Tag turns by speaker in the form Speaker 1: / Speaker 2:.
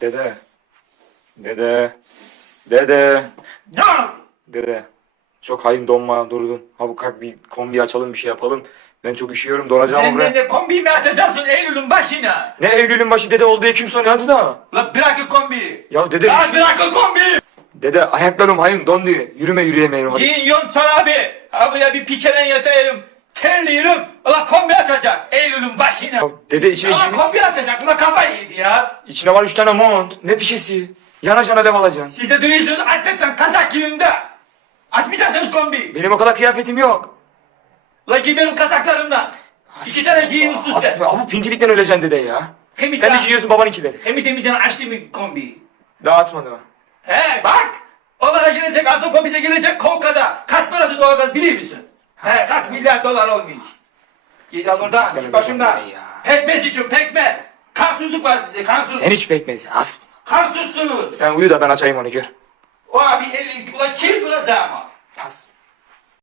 Speaker 1: Dede. Dede. Dede.
Speaker 2: Ne oldu?
Speaker 1: Dede. Çok hain donma durdun. Ha bu kalk bir kombi açalım bir şey yapalım. Ben çok üşüyorum donacağım
Speaker 2: Benden
Speaker 1: buraya.
Speaker 2: de kombiyi mi açacaksın Eylül'ün başına?
Speaker 1: Ne Eylül'ün başı dede oldu kim sanıyor hadi da.
Speaker 2: La bırakın kombiyi.
Speaker 1: Ya dede
Speaker 2: La
Speaker 1: üşü-
Speaker 2: bırakın kombiyi.
Speaker 1: Dede ayaklarım hain dondu. Yürüme yürüyemiyorum hadi.
Speaker 2: Giyin yon çorabı. Abiye bir pikelen yatayım. Terliyorum. Ulan kombi açacak Eylül'ün başına.
Speaker 1: Ya dede içine
Speaker 2: Ulan
Speaker 1: giymiş.
Speaker 2: kombi açacak. Ulan kafayı yedi ya.
Speaker 1: İçine var üç tane mont. Ne pişesi. Yanacağına alev alacaksın.
Speaker 2: Siz de duyuyorsunuz atletten kazak de. Açmayacaksınız kombiyi.
Speaker 1: Benim o kadar kıyafetim yok.
Speaker 2: Ulan giy benim kazaklarımdan. İki tane giyin üst üste.
Speaker 1: Aslı ama pintilikten öleceksin dede ya.
Speaker 2: Hem
Speaker 1: Sen de giyiyorsun babanınkileri.
Speaker 2: Hem demeyeceksin açtı mı kombiyi?
Speaker 1: Daha açmadı o.
Speaker 2: He bak. Onlara gelecek Azopa bize gelecek Kolka'da. Kaç paradı doğalgaz biliyor musun? He kaç milyar dolar olmuş. Git al buradan git başımdan.
Speaker 1: Ya.
Speaker 2: Pekmez için pekmez. Kansızlık var size kansız.
Speaker 1: Sen hiç pekmez. As.
Speaker 2: Kansızsınız.
Speaker 1: Sen uyu da ben açayım onu gör.
Speaker 2: O abi elin ulan kim bulacağım?
Speaker 1: As.